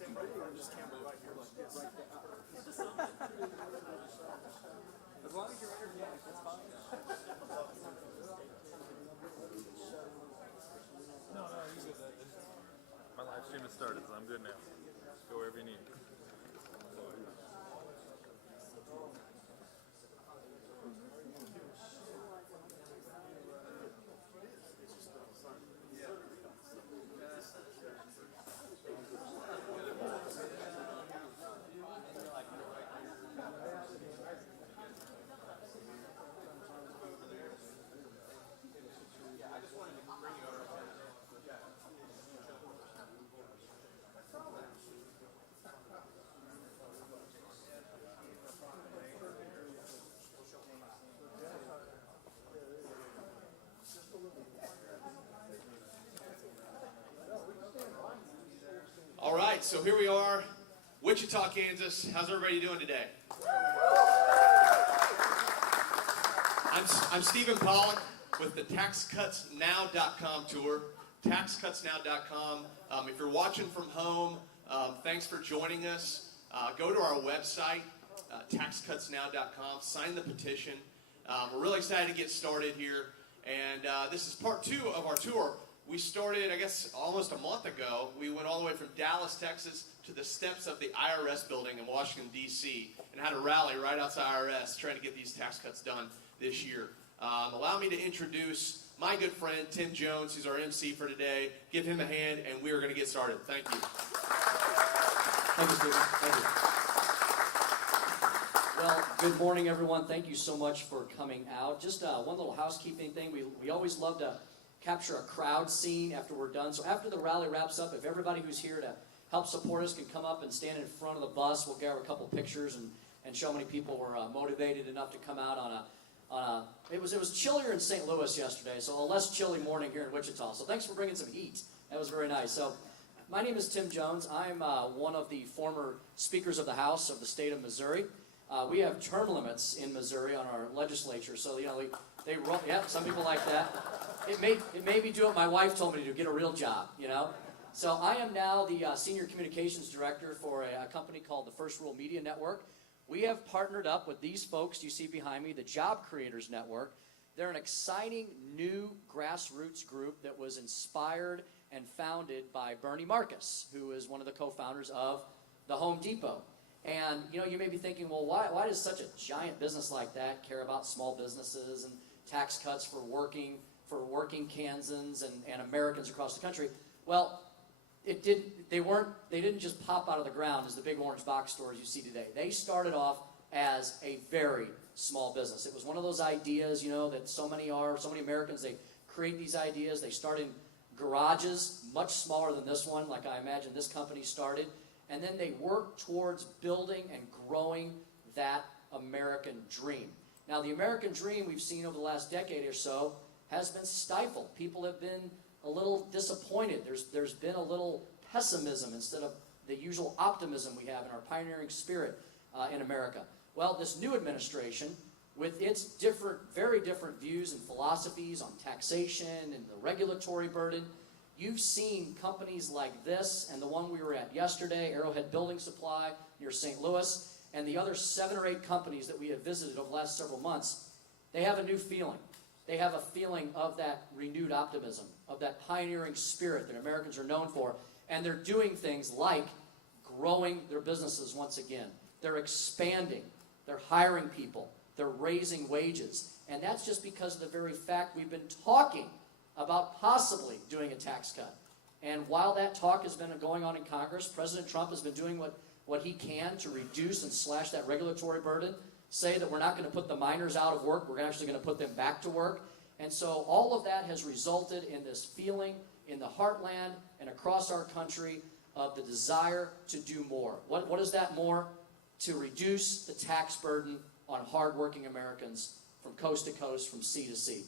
As long as you're energetic, that's fine. No, you good. My live stream has started, so I'm good now. Go wherever you need. All right, so here we are, Wichita, Kansas. How's everybody doing today? I'm Stephen Pollock with the TaxCutsNow.com tour, TaxCutsNow.com. If you're watching from home, thanks for joining us. Go to our website, TaxCutsNow.com, sign the petition. We're really excited to get started here, and this is part 2 of our tour. We started, I guess, almost a month ago. We went all the way from Dallas, Texas, to the steps of the IRS building in Washington, D.C., and had a rally right outside IRS trying to get these tax cuts done this year. Allow me to introduce my good friend, Tim Jones, who's our MC for today. Give him a hand, and we are going to get started. Thank you. Thank you, Stephen. Thank you. Well, good morning, everyone. Thank you so much for coming out. Just one little housekeeping thing. We always love to capture a crowd scene after we're done. So after the rally wraps up, if everybody who's here to help support us can come up and stand in front of the bus, we'll grab a couple pictures and show how many people were motivated enough to come out on a it was chillier in St. Louis yesterday, so a less chilly morning here in Wichita. So thanks for bringing some heat. That was very nice. So my name is Tim Jones. I'm one of the former speakers of the House of the state of Missouri. We have term limits in Missouri on our legislature, so they roll. Yeah, some people like that. It made me do what my wife told me to do, get a real job, So I am now the Senior Communications Director for a company called the First Rule Media Network. We have partnered up with these folks you see behind me, the Job Creators Network. They're an exciting new grassroots group that was inspired and founded by Bernie Marcus, who is one of the co-founders of the Home Depot. And you may be thinking, well, why does such a giant business like that care about small businesses and tax cuts for working Kansans and Americans across the country? Well, they didn't just pop out of the ground as the big orange box stores you see today. They started off as a very small business. It was one of those ideas, that so many Americans, they create these ideas. They start in garages, much smaller than this one, like I imagine this company started. And then they work towards building and growing that American dream. Now, the American dream we've seen over the last decade or so has been stifled. People have been a little disappointed. There's been a little pessimism instead of the usual optimism we have in our pioneering spirit in America. Well, this new administration, with its very different views and philosophies on taxation and the regulatory burden, you've seen companies like this and the one we were at yesterday, Arrowhead Building Supply near St. Louis, and the other 7 or 8 companies that we have visited over the last several months. They have a new feeling. They have a feeling of that renewed optimism, of that pioneering spirit that Americans are known for, and they're doing things like growing their businesses once again. They're expanding. They're hiring people. They're raising wages. And that's just because of the very fact we've been talking about possibly doing a tax cut. And while that talk has been going on in Congress, President Trump has been doing what he can to reduce and slash that regulatory burden, say that we're not going to put the miners out of work, we're actually going to put them back to work. And so all of that has resulted in this feeling in the heartland and across our country of the desire to do more. What is that more? To reduce the tax burden on hardworking Americans from coast to coast, from sea to sea.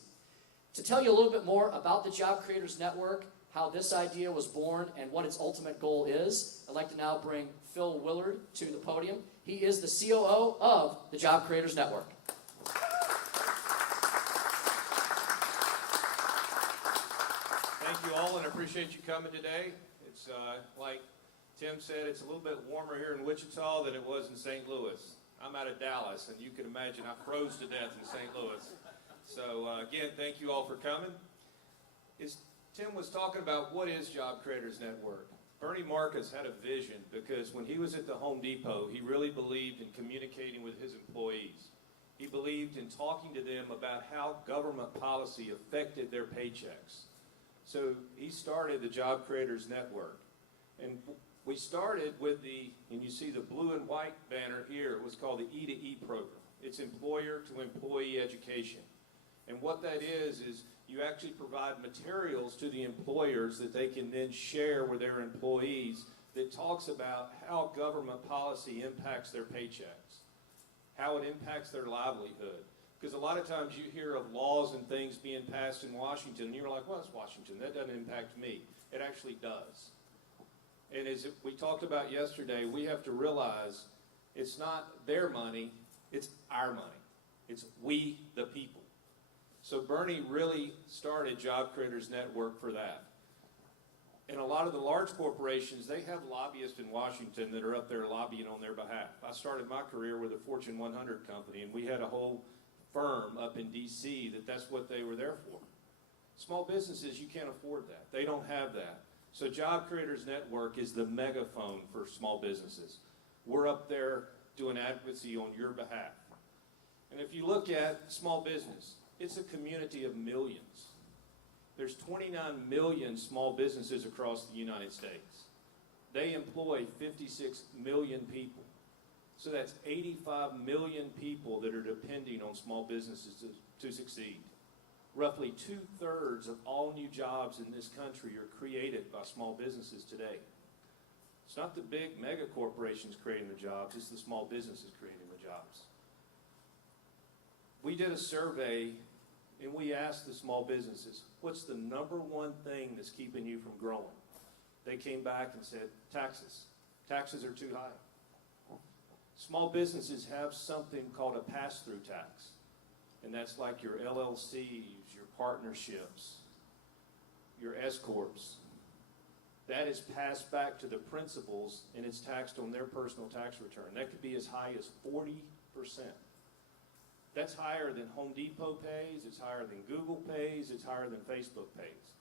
To tell you a little bit more about the Job Creators Network, how this idea was born, and what its ultimate goal is, I'd like to now bring Phil Willard to the podium. He is the COO of the Job Creators Network. Thank you all, and I appreciate you coming today. It's like Tim said it's a little bit warmer here in Wichita than it was in St. Louis. I'm out of Dallas, and you can imagine I froze to death in St. Louis. So again, thank you all for coming. As Tim was talking about what is Job Creators Network, Bernie Marcus had a vision because when he was at the Home Depot, he really believed in communicating with his employees. He believed in talking to them about how government policy affected their paychecks. So he started the Job Creators Network. And we started with and you see the blue and white banner here, it was called the E2E program. It's employer to employee education. And what that is you actually provide materials to the employers that they can then share with their employees that talks about how government policy impacts their paychecks, how it impacts their livelihood. Because a lot of times you hear of laws and things being passed in Washington, and you're like, well, it's Washington, that doesn't impact me. It actually does. And as we talked about yesterday, we have to realize it's not their money, it's our money. It's we, the people. So Bernie really started Job Creators Network for that. And a lot of the large corporations, they have lobbyists in Washington that are up there lobbying on their behalf. I started my career with a Fortune 100 company, and we had a whole firm up in D.C. that's what they were there for. Small businesses, you can't afford that. They don't have that. So Job Creators Network is the megaphone for small businesses. We're up there doing advocacy on your behalf. And if you look at small business, it's a community of millions. There's 29 million small businesses across the United States. They employ 56 million people. So that's 85 million people that are depending on small businesses to succeed. Roughly 2/3 of all new jobs in this country are created by small businesses today. It's not the big mega corporations creating the jobs, it's the small businesses creating the jobs. We did a survey and we asked the small businesses, what's the number one thing that's keeping you from growing? They came back and said, taxes. Taxes are too high. Small businesses have something called a pass-through tax. And that's like your LLCs, your partnerships, your S-corps. That is passed back to the principals and it's taxed on their personal tax return. That could be as high as 40%. That's higher than Home Depot pays, it's higher than Google pays, it's higher than Facebook pays.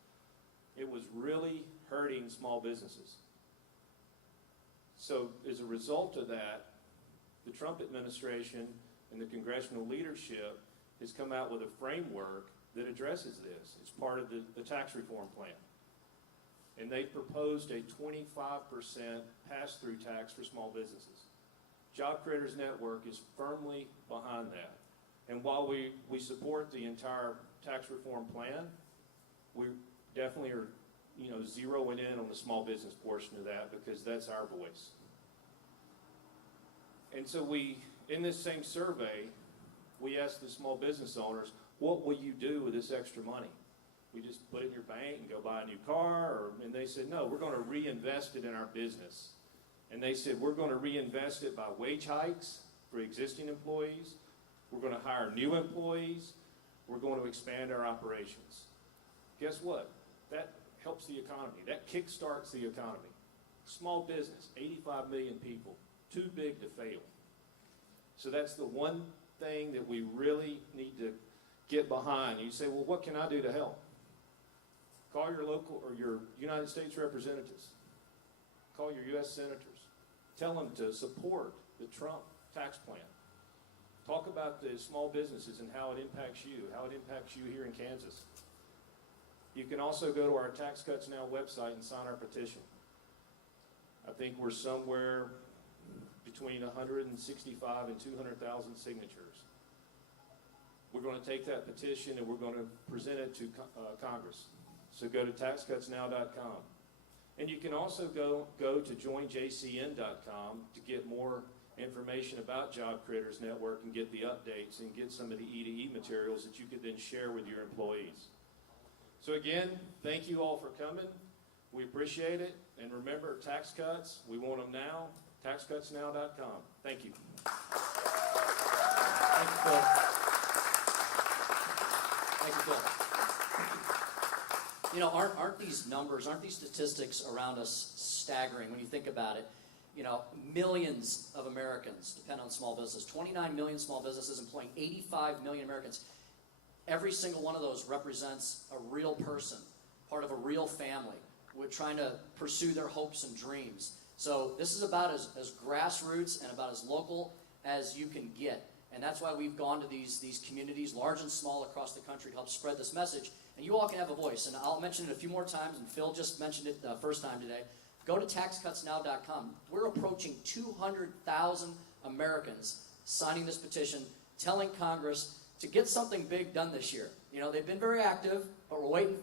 It was really hurting small businesses. So as a result of that, the Trump administration and the congressional leadership has come out with a framework that addresses this. It's part of the tax reform plan. And they proposed a 25% pass-through tax for small businesses. Job Creators Network is firmly behind that. And while we support the entire tax reform plan, we definitely are zeroing in on the small business portion of that because that's our voice. And so in this same survey, we asked the small business owners, what will you do with this extra money? We just put it in your bank and go buy a new car? And they said, no, we're going to reinvest it in our business. And they said, we're going to reinvest it by wage hikes for existing employees. We're going to hire new employees. We're going to expand our operations. Guess what? That helps the economy. That kickstarts the economy. Small business, 85 million people, too big to fail. So that's the one thing that we really need to get behind. You say, well, what can I do to help? Call your local or your United States representatives. Call your U.S. senators. Tell them to support the Trump tax plan. Talk about the small businesses and how it impacts you, how it impacts you here in Kansas. You can also go to our Tax Cuts Now website and sign our petition. I think we're somewhere between 165 and 200,000 signatures. We're going to take that petition and we're going to present it to Congress. So go to taxcutsnow.com. And you can also go to joinjcn.com to get more information about Job Creators Network and get the updates and get some of the E2E materials that you could then share with your employees. So again, thank you all for coming. We appreciate it. And remember, tax cuts, we want them now. Taxcutsnow.com. Thank you. Thank you, Phil. Thank you, Phil. You know, aren't these numbers, aren't these statistics around us staggering when you think about it? You know, millions of Americans depend on small business. 29 million small businesses employing 85 million Americans. Every single one of those represents a real person, part of a real family. We're trying to pursue their hopes and dreams. So this is about as grassroots and about as local as you can get. And that's why we've gone to these communities, large and small, across the country to help spread this message. And you all can have a voice. And I'll mention it a few more times, and Phil just mentioned it the first time today. Go to taxcutsnow.com. We're approaching 200,000 Americans signing this petition, telling Congress to get something big done this year. You know, they've been very active, but we're waiting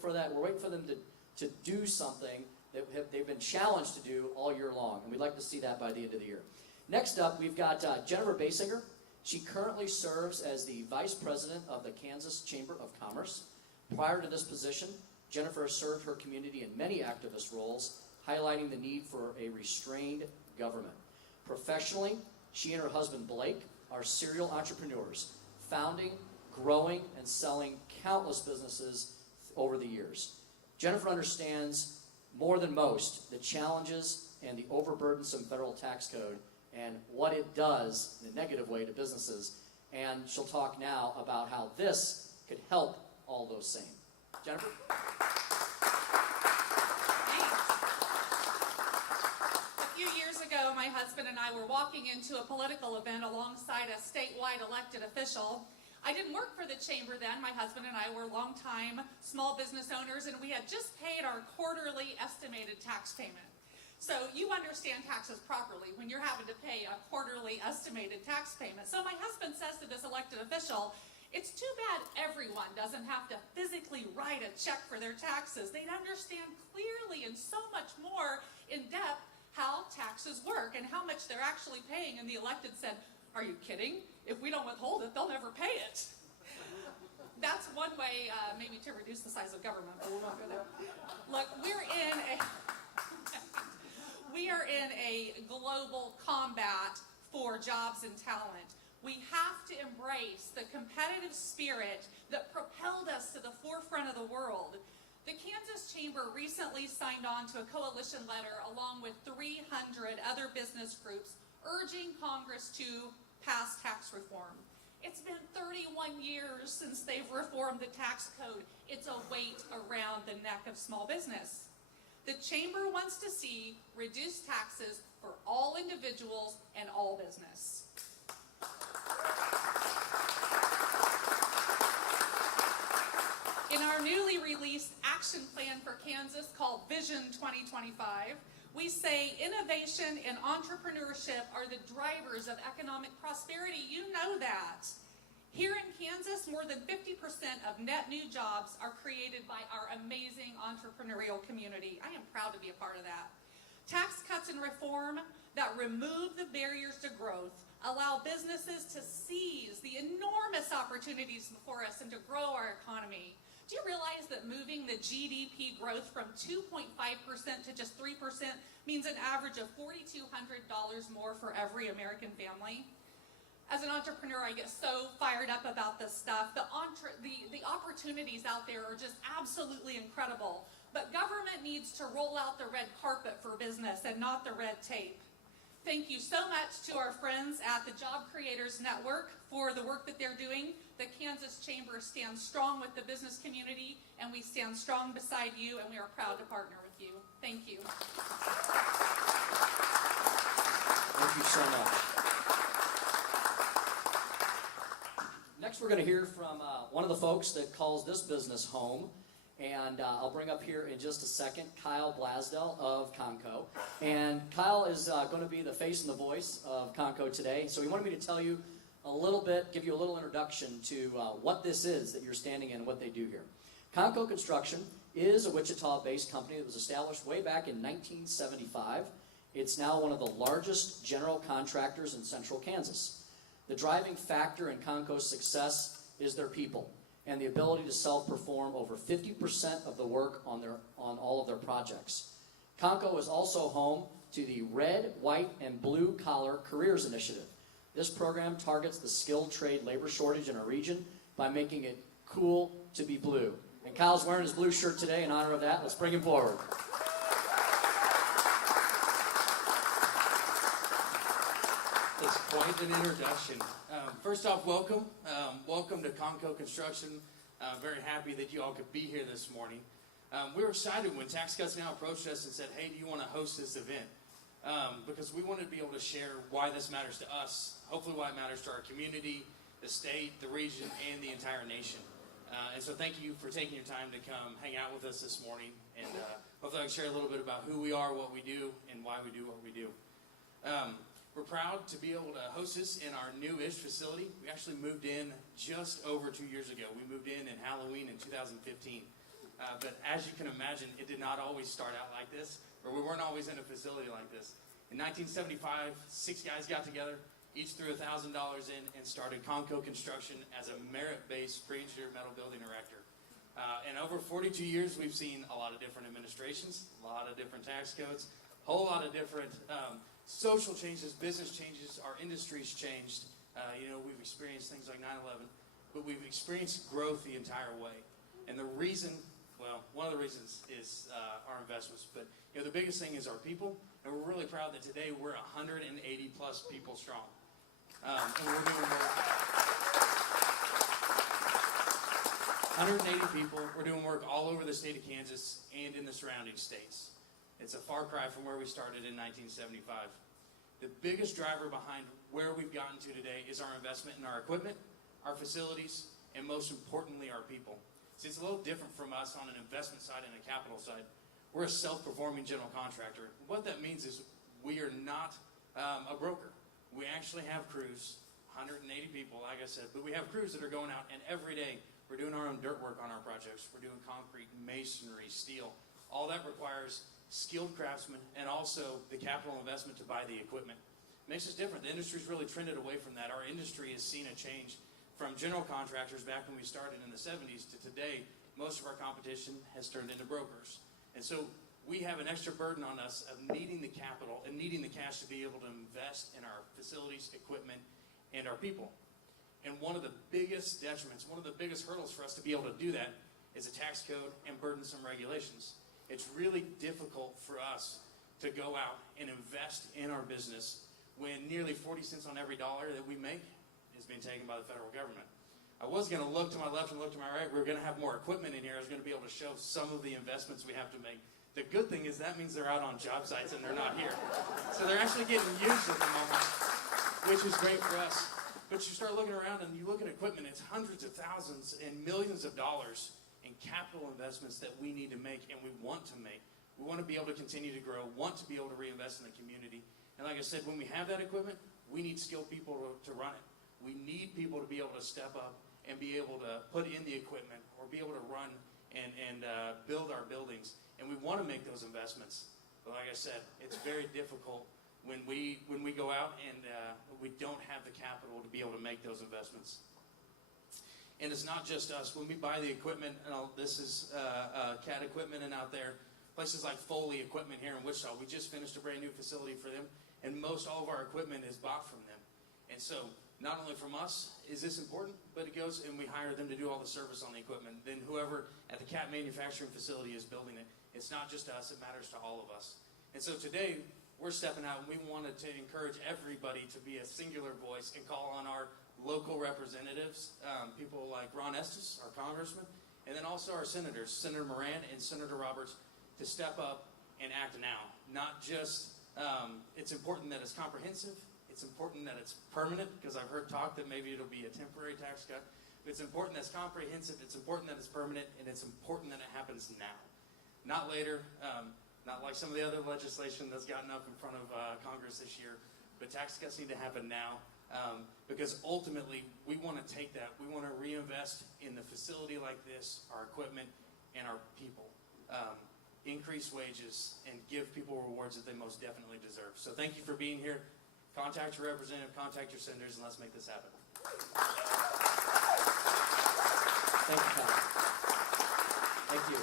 for that. We're waiting for them to do something that they've been challenged to do all year long. And we'd like to see that by the end of the year. Next up, we've got Jennifer Basinger. She currently serves as the Vice President of the Kansas Chamber of Commerce. Prior to this position, Jennifer has served her community in many activist roles, highlighting the need for a restrained government. Professionally, she and her husband Blake are serial entrepreneurs, founding, growing, and selling countless businesses over the years. Jennifer understands more than most the challenges and the overburdensome federal tax code and what it does in a negative way to businesses. And she'll talk now about how this could help all those same. Jennifer? A few years ago, my husband and I were walking into a political event alongside a statewide elected official. I didn't work for the chamber then. My husband and I were longtime small business owners, and we had just paid our quarterly estimated tax payment. So you understand taxes properly when you're having to pay a quarterly estimated tax payment. So my husband says to this elected official, it's too bad everyone doesn't have to physically write a check for their taxes. They'd understand clearly and so much more in depth how taxes work and how much they're actually paying. And the elected said, are you kidding? If we don't withhold it, they'll never pay it. That's one way maybe to reduce the size of government, but we'll not go there. Look, we are in a global combat for jobs and talent. We have to embrace the competitive spirit that propelled us to the forefront of the world. The Kansas Chamber recently signed on to a coalition letter along with 300 other business groups urging Congress to pass tax reform. It's been 31 years since they've reformed the tax code. It's a weight around the neck of small business. The Chamber wants to see reduced taxes for all individuals and all business. In our newly released action plan for Kansas called Vision 2025, we say innovation and entrepreneurship are the drivers of economic prosperity. You know that. Here in Kansas, more than 50% of net new jobs are created by our amazing entrepreneurial community. I am proud to be a part of that. Tax cuts and reform that remove the barriers to growth allow businesses to seize the enormous opportunities before us and to grow our economy. Do you realize that moving the GDP growth from 2.5% to just 3% means an average of $4,200 more for every American family? As an entrepreneur, I get so fired up about this stuff. The opportunities out there are just absolutely incredible. But government needs to roll out the red carpet for business and not the red tape. Thank you so much to our friends at the Job Creators Network for the work that they're doing. The Kansas Chamber stands strong with the business community, and we stand strong beside you, and we are proud to partner with you. Thank you. Thank you so much. Next, we're going to hear from one of the folks that calls this business home. And I'll bring up here in just a second Kyle Blasdell of Conco. And Kyle is going to be the face and the voice of Conco today. So he wanted me to tell you a little bit, give you a little introduction to what this is that you're standing in and what they do here. Conco Construction is a Wichita-based company that was established way back in 1975. It's now one of the largest general contractors in central Kansas. The driving factor in Conco's success is their people and the ability to self-perform over 50% of the work on all of their projects. Conco is also home to the Red, White, and Blue Collar Careers Initiative. This program targets the skilled trade labor shortage in our region by making it cool to be blue. And Kyle's wearing his blue shirt today in honor of that. Let's bring him forward. It's quite an introduction. First off, welcome. Welcome to Conco Construction. Very happy that you all could be here this morning. We were excited when Tax Cuts Now approached us and said, hey, do you want to host this event? Because we wanted to be able to share why this matters to us, hopefully why it matters to our community, the state, the region, and the entire nation. And so thank you for taking your time to come hang out with us this morning. And hopefully I can share a little bit about who we are, what we do, and why we do what we do. We're proud to be able to host this in our new-ish facility. We actually moved in just over 2 years ago. We moved in Halloween in 2015. But as you can imagine, it did not always start out like this, or we weren't always in a facility like this. In 1975, 6 guys got together, each threw $1,000 in, and started Conco Construction as a merit-based pre-engineered metal building erector. And over 42 years, we've seen a lot of different administrations, a lot of different tax codes, a whole lot of different social changes, business changes, our industry's changed. We've experienced things like 9/11, but we've experienced growth the entire way. And the reason, one of the reasons is our investments, but the biggest thing is our people, and we're really proud that today we're 180 plus people strong. And we're doing work. 180 people. We're doing work all over the state of Kansas and in the surrounding states. It's a far cry from where we started in 1975. The biggest driver behind where we've gotten to today is our investment in our equipment, our facilities, and most importantly, our people. See, it's a little different from us on an investment side and a capital side. We're a self-performing general contractor. What that means is we are not a broker. We actually have crews, 180 people, like I said, but we have crews that are going out, and every day we're doing our own dirt work on our projects. We're doing concrete, masonry, steel. All that requires skilled craftsmen and also the capital investment to buy the equipment. Makes us different. The industry's really trended away from that. Our industry has seen a change from general contractors back when we started in the 70s to today. Most of our competition has turned into brokers. And so we have an extra burden on us of needing the capital and needing the cash to be able to invest in our facilities, equipment, and our people. And one of the biggest detriments, one of the biggest hurdles for us to be able to do that is a tax code and burdensome regulations. It's really difficult for us to go out and invest in our business when nearly 40 cents on every dollar that we make is being taken by the federal government. I was going to look to my left and look to my right. We were going to have more equipment in here. I was going to be able to show some of the investments we have to make. The good thing is that means they're out on job sites and they're not here. So they're actually getting used at the moment, which is great for us. But you start looking around and you look at equipment, it's hundreds of thousands and millions of dollars in capital investments that we need to make and we want to make. We want to be able to continue to grow, want to be able to reinvest in the community. And like I said, when we have that equipment, we need skilled people to run it. We need people to be able to step up and be able to put in the equipment or be able to run and build our buildings. And we want to make those investments. But like I said, it's very difficult when we go out and we don't have the capital to be able to make those investments. And it's not just us. When we buy the equipment, this is CAT equipment and out there, places like Foley Equipment here in Wichita, we just finished a brand new facility for them, and most all of our equipment is bought from them. And so not only from us is this important, but it goes and we hire them to do all the service on the equipment. Then whoever at the CAT manufacturing facility is building it, it's not just us, it matters to all of us. And so today, we're stepping out and we wanted to encourage everybody to be a singular voice and call on our local representatives, people like Ron Estes, our congressman, and then also our senators, Senator Moran and Senator Roberts, to step up and act now. Not just, it's important that it's comprehensive, it's important that it's permanent, because I've heard talk that maybe it'll be a temporary tax cut. It's important that it's comprehensive, it's important that it's permanent, and it's important that it happens now. Not later, not like some of the other legislation that's gotten up in front of Congress this year, but tax cuts need to happen now. Because ultimately, we want to take that. We want to reinvest in the facility like this, our equipment, and our people. Increase wages and give people rewards that they most definitely deserve. So thank you for being here. Contact your representative, contact your senators, and let's make this happen. Thank you, Kyle. Thank you.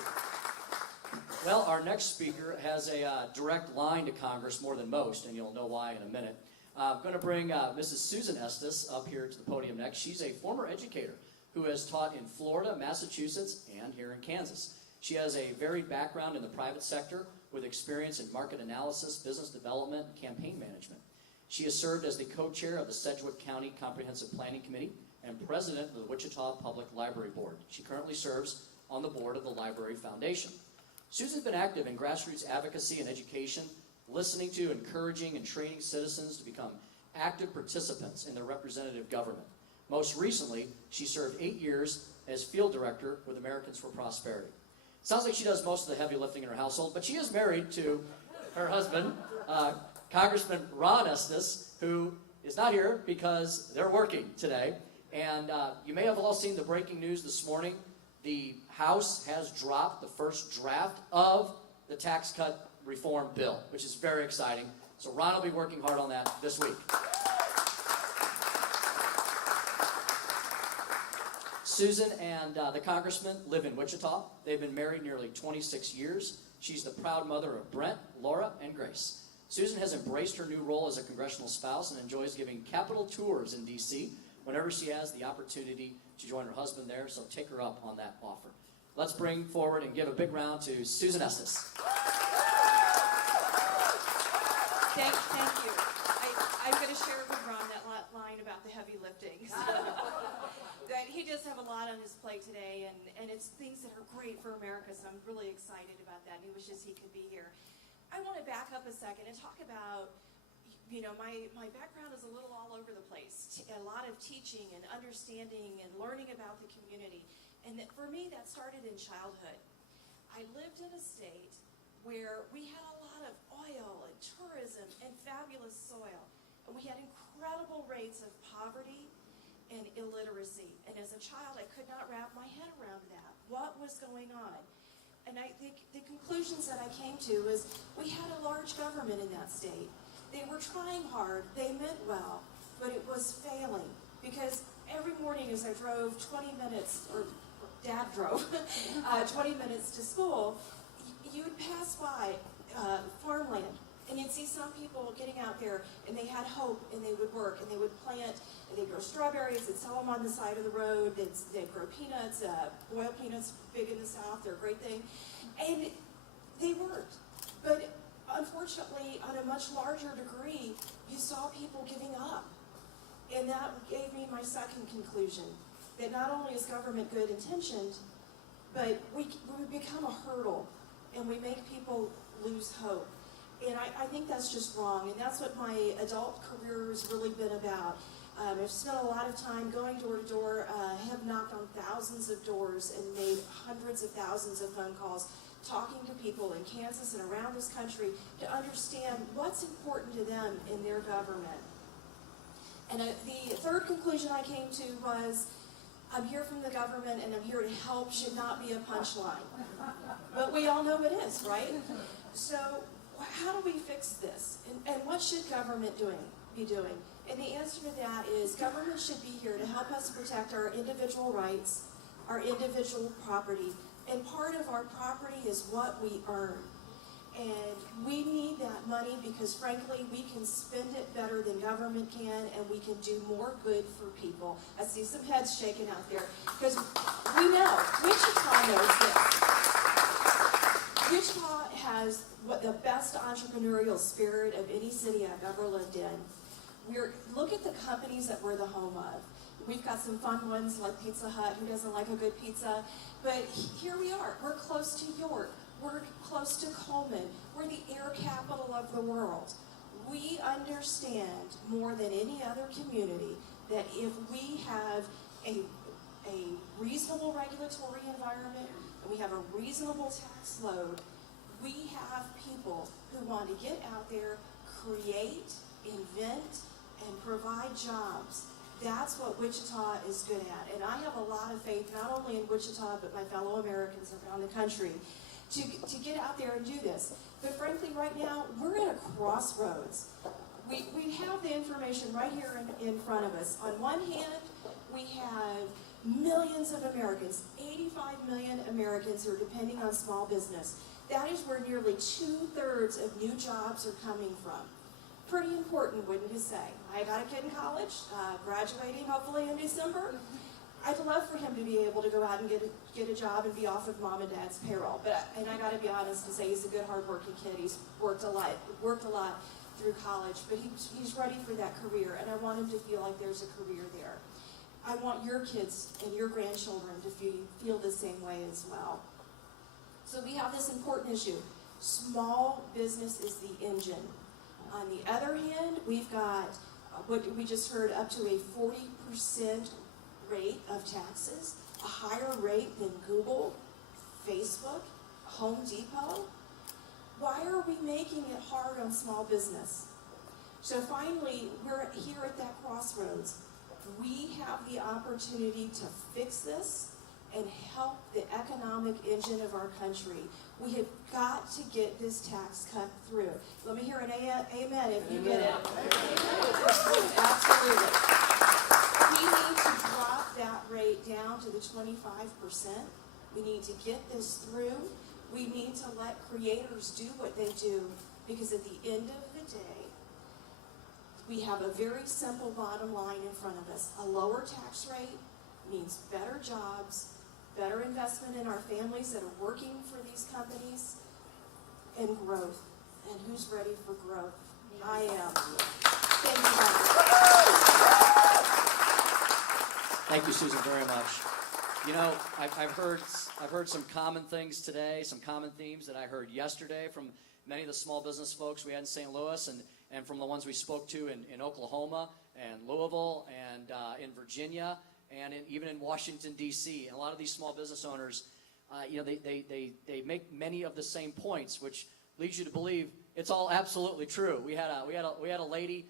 Well, our next speaker has a direct line to Congress more than most, and you'll know why in a minute. I'm going to bring Mrs. Susan Estes up here to the podium next. She's a former educator who has taught in Florida, Massachusetts, and here in Kansas. She has a varied background in the private sector with experience in market analysis, business development, and campaign management. She has served as the co-chair of the Sedgwick County Comprehensive Planning Committee and president of the Wichita Public Library Board. She currently serves on the board of the Library Foundation. Susan's been active in grassroots advocacy and education, listening to, encouraging, and training citizens to become active participants in their representative government. Most recently, she served 8 years as field director with Americans for Prosperity. Sounds like she does most of the heavy lifting in her household, but she is married to her husband, Congressman Ron Estes, who is not here because they're working today. And you may have all seen the breaking news this morning. The House has dropped the first draft of the tax cut reform bill, which is very exciting. So Ron will be working hard on that this week. Susan and the congressman live in Wichita. They've been married nearly 26 years. She's the proud mother of Brent, Laura, and Grace. Susan has embraced her new role as a congressional spouse and enjoys giving Capitol tours in D.C. whenever she has the opportunity to join her husband there, so take her up on that offer. Let's bring forward and give a big round to Susan Estes. Thank you. I'm going to share with Ron that line about the heavy lifting. That he does have a lot on his plate today, and it's things that are great for America, so I'm really excited about that, and he wishes he could be here. I want to back up a second and talk about, my background is a little all over the place. A lot of teaching and understanding and learning about the community. And for me, that started in childhood. I lived in a state where we had a lot of oil and tourism and fabulous soil. And we had incredible rates of poverty and illiteracy. And as a child, I could not wrap my head around that. What was going on? And I think the conclusions that I came to was we had a large government in that state. They were trying hard, they meant well, but it was failing. Because every morning as I drove 20 minutes, or Dad drove 20 minutes to school, you would pass by farmland, and you'd see some people getting out there, and they had hope, and they would work, and they would plant, and they'd grow strawberries, they'd sell them on the side of the road, they'd grow peanuts, boiled peanuts, big in the South, they're a great thing. And they worked. But unfortunately, on a much larger degree, you saw people giving up. And that gave me my second conclusion, that not only is government good intentioned, but we become a hurdle, and we make people lose hope. And I think that's just wrong, and that's what my adult career has really been about. I've spent a lot of time going door to door, have knocked on thousands of doors and made hundreds of thousands of phone calls, talking to people in Kansas and around this country to understand what's important to them in their government. And the third conclusion I came to was, I'm here from the government and I'm here to help should not be a punchline. But we all know it is, right? So how do we fix this? And what should government be doing? And the answer to that is government should be here to help us protect our individual rights, our individual property. And part of our property is what we earn. And we need that money because, frankly, we can spend it better than government can, and we can do more good for people. I see some heads shaking out there because we know, Wichita knows this. Wichita has the best entrepreneurial spirit of any city I've ever lived in. Look at the companies that we're the home of. We've got some fun ones like Pizza Hut. Who doesn't like a good pizza? But here we are. We're close to York. We're close to Coleman. We're the air capital of the world. We understand more than any other community that if we have a reasonable regulatory environment and we have a reasonable tax load, we have people who want to get out there, create, invent, and provide jobs. That's what Wichita is good at. And I have a lot of faith, not only in Wichita, but my fellow Americans around the country, to get out there and do this. But frankly, right now, we're at a crossroads. We have the information right here in front of us. On one hand, we have millions of Americans, 85 million Americans who are depending on small business. That is where nearly 2/3 of new jobs are coming from. Pretty important, wouldn't you say? I got a kid in college, graduating hopefully in December. I'd love for him to be able to go out and get a job and be off of mom and dad's payroll. And I got to be honest and say he's a good, hardworking kid. He's worked a lot through college, but he's ready for that career, and I want him to feel like there's a career there. I want your kids and your grandchildren to feel the same way as well. So we have this important issue. Small business is the engine. On the other hand, we've got what we just heard, up to a 40% rate of taxes, a higher rate than Google, Facebook, Home Depot. Why are we making it hard on small business? So finally, we're here at that crossroads. We have the opportunity to fix this and help the economic engine of our country. We have got to get this tax cut through. Let me hear an amen if you get it. Absolutely. We need to drop that rate down to the 25%. We need to get this through. We need to let creators do what they do, because at the end of the day, we have a very simple bottom line in front of us. A lower tax rate means better jobs, better investment in our families that are working for these companies, and growth. And who's ready for growth? I am. Thank you. Thank you, Susan, very much. You know, I've heard some common things today, some common themes that I heard yesterday from many of the small business folks we had in St. Louis, and from the ones we spoke to in Oklahoma and Louisville and in Virginia and even in Washington, D.C. And a lot of these small business owners, they make many of the same points, which leads you to believe it's all absolutely true. We had a lady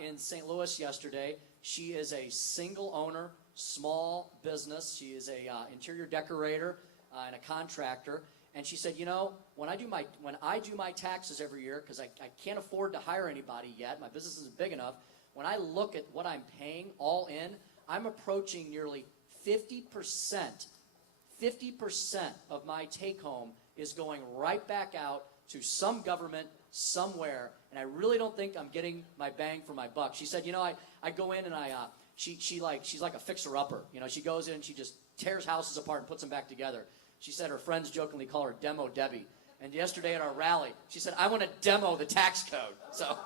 in St. Louis yesterday. She is a single owner, small business. She is a interior decorator and a contractor. And she said, you know, when I do my taxes every year, because I can't afford to hire anybody yet, my business isn't big enough, when I look at what I'm paying all in, I'm approaching nearly 50%. 50% of my take home is going right back out to some government somewhere, and I really don't think I'm getting my bang for my buck. She said, you know, I go in and she's like a fixer-upper. You know, she goes in and she just tears houses apart and puts them back together. She said her friends jokingly call her Demo Debbie. And yesterday at our rally, she said, I want to demo the tax code. So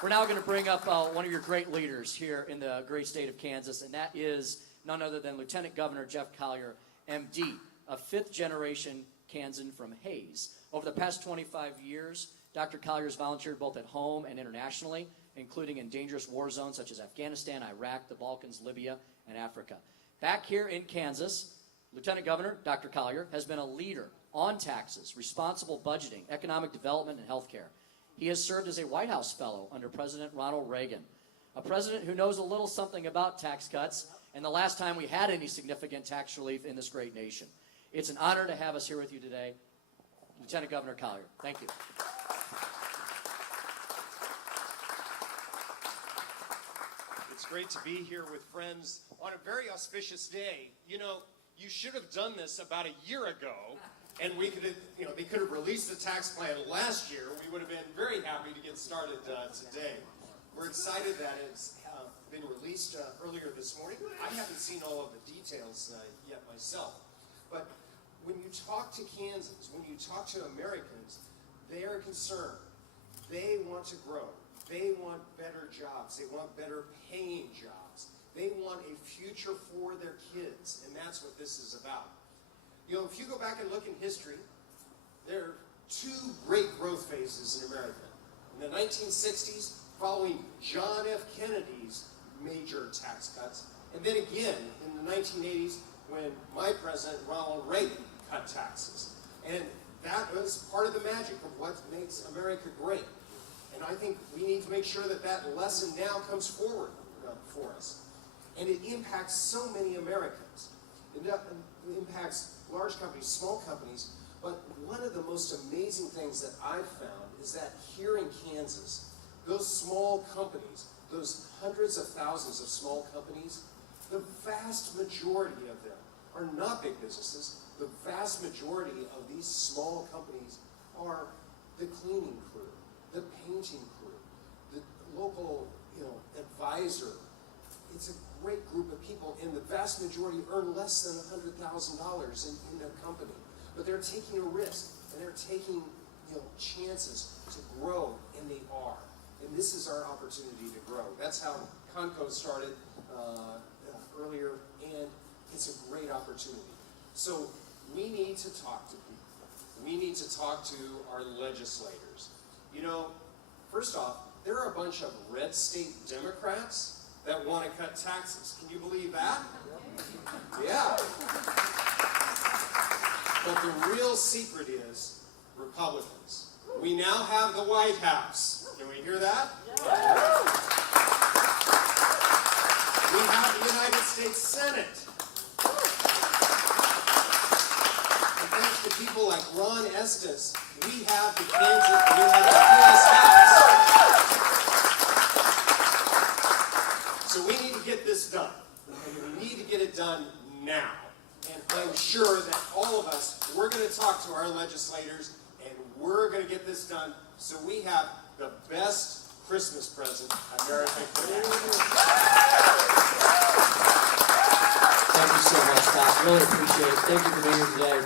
we're now going to bring up one of your great leaders here in the great state of Kansas, and that is none other than Lieutenant Governor Jeff Collier, MD, a fifth-generation Kansan from Hayes. Over the past 25 years, Dr. Collier has volunteered both at home and internationally, including in dangerous war zones such as Afghanistan, Iraq, the Balkans, Libya, and Africa. Back here in Kansas, Lieutenant Governor Dr. Collier has been a leader on taxes, responsible budgeting, economic development, and health care. He has served as a White House fellow under President Ronald Reagan, a president who knows a little something about tax cuts and the last time we had any significant tax relief in this great nation. It's an honor to have us here with you today, Lieutenant Governor Collier. Thank you. It's great to be here with friends on a very auspicious day. You know, you should have done this about a year ago, and we could have, you know, they could have released the tax plan last year. We would have been very happy to get started today. We're excited that it's been released earlier this morning. I haven't seen all of the details yet myself, but when you talk to Kansans, when you talk to Americans, they are concerned. They want to grow. They want better jobs. They want better paying jobs. They want a future for their kids, and that's what this is about. You know, if you go back and look in history, there are two great growth phases in America. In the 1960s, following John F. Kennedy's major tax cuts, and then again in the 1980s when my president, Ronald Reagan, cut taxes. And that was part of the magic of what makes America great. And I think we need to make sure that that lesson now comes forward for us. And it impacts so many Americans. It impacts large companies, small companies, but one of the most amazing things that I've found is that here in Kansas, those small companies, those hundreds of thousands of small companies, the vast majority of them are not big businesses. The vast majority of these small companies are the cleaning crew, the painting crew, the local, advisor. It's a great group of people, and the vast majority earn less than $100,000 in their company. But they're taking a risk, and they're taking, chances to grow, and they are. And this is our opportunity to grow. That's how Conco started earlier, and it's a great opportunity. So we need to talk to people. We need to talk to our legislators. First off, there are a bunch of red state Democrats that want to cut taxes. Can you believe that? Yeah. But the real secret is Republicans. We now have the White House. Can we hear that? We have the United States Senate. And thanks to people like Ron Estes, we have the U.S. House. So we need to get this done. And we need to get it done now. And I'm sure that all of us, we're going to talk to our legislators, and we're going to get this done so we have the best Christmas present America could have. Thank you so much, Scott. Really appreciate it. Thank you for being here today.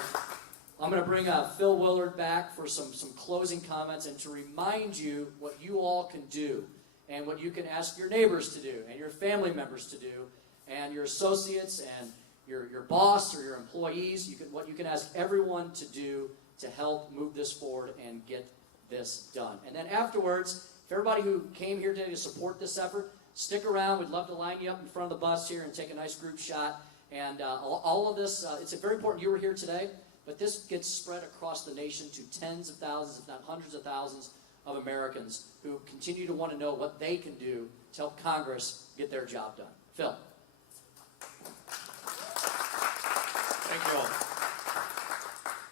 I'm going to bring Phil Willard back for some closing comments and to remind you what you all can do and what you can ask your neighbors to do and your family members to do and your associates and your boss or your employees. What you can ask everyone to do to help move this forward and get this done. And then afterwards, if everybody who came here today to support this effort, stick around. We'd love to line you up in front of the bus here and take a nice group shot. And all of this, it's very important you were here today, but this gets spread across the nation to tens of thousands, if not hundreds of thousands of Americans who continue to want to know what they can do to help Congress get their job done. Phil. Thank you all.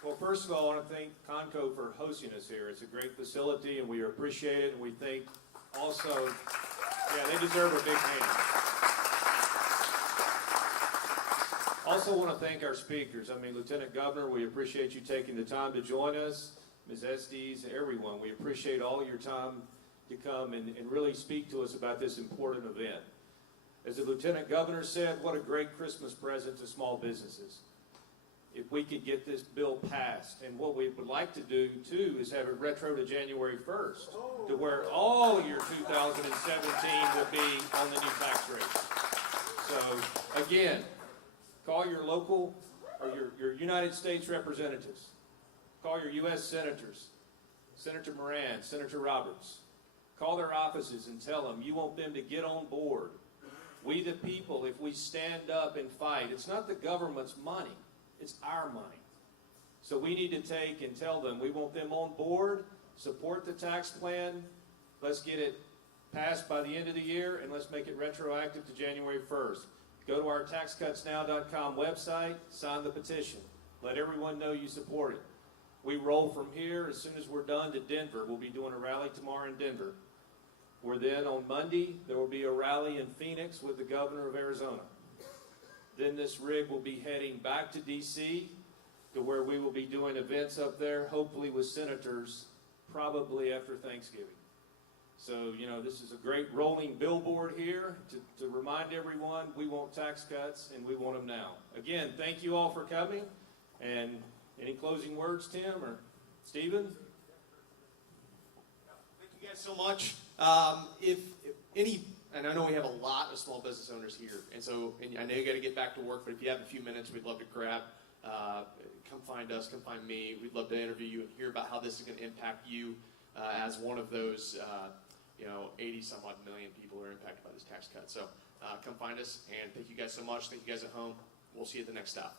Well, first of all, I want to thank Conco for hosting us here. It's a great facility, and we appreciate it. And we think also, they deserve a big hand. Also want to thank our speakers. Lieutenant Governor, we appreciate you taking the time to join us. Ms. Estes, everyone, we appreciate all your time to come and really speak to us about this important event. As the Lieutenant Governor said, what a great Christmas present to small businesses. If we could get this bill passed. And what we would like to do, too, is have it retro to January 1st, to where all your 2017 will be on the new tax rate. So, again, call your local or your United States representatives. Call your U.S. senators, Senator Moran, Senator Roberts. Call their offices and tell them you want them to get on board. We the people, if we stand up and fight, it's not the government's money. It's our money. So we need to take and tell them we want them on board, support the tax plan. Let's get it passed by the end of the year, and let's make it retroactive to January 1st. Go to our taxcutsnow.com website, sign the petition. Let everyone know you support it. We roll from here as soon as we're done to Denver. We'll be doing a rally tomorrow in Denver. We're then on Monday, there will be a rally in Phoenix with the governor of Arizona. Then this rig will be heading back to D.C. to where we will be doing events up there, hopefully with senators, probably after Thanksgiving. So, this is a great rolling billboard here to remind everyone we want tax cuts and we want them now. Again, thank you all for coming. And any closing words, Tim or Stephen? Thank you guys so much. And I know we have a lot of small business owners here, and I know you got to get back to work, but if you have a few minutes, we'd love to grab, come find us, come find me. We'd love to interview you and hear about how this is going to impact you as one of those, 80 some odd million people who are impacted by this tax cut. So come find us, and thank you guys so much. Thank you guys at home. We'll see you at the next stop.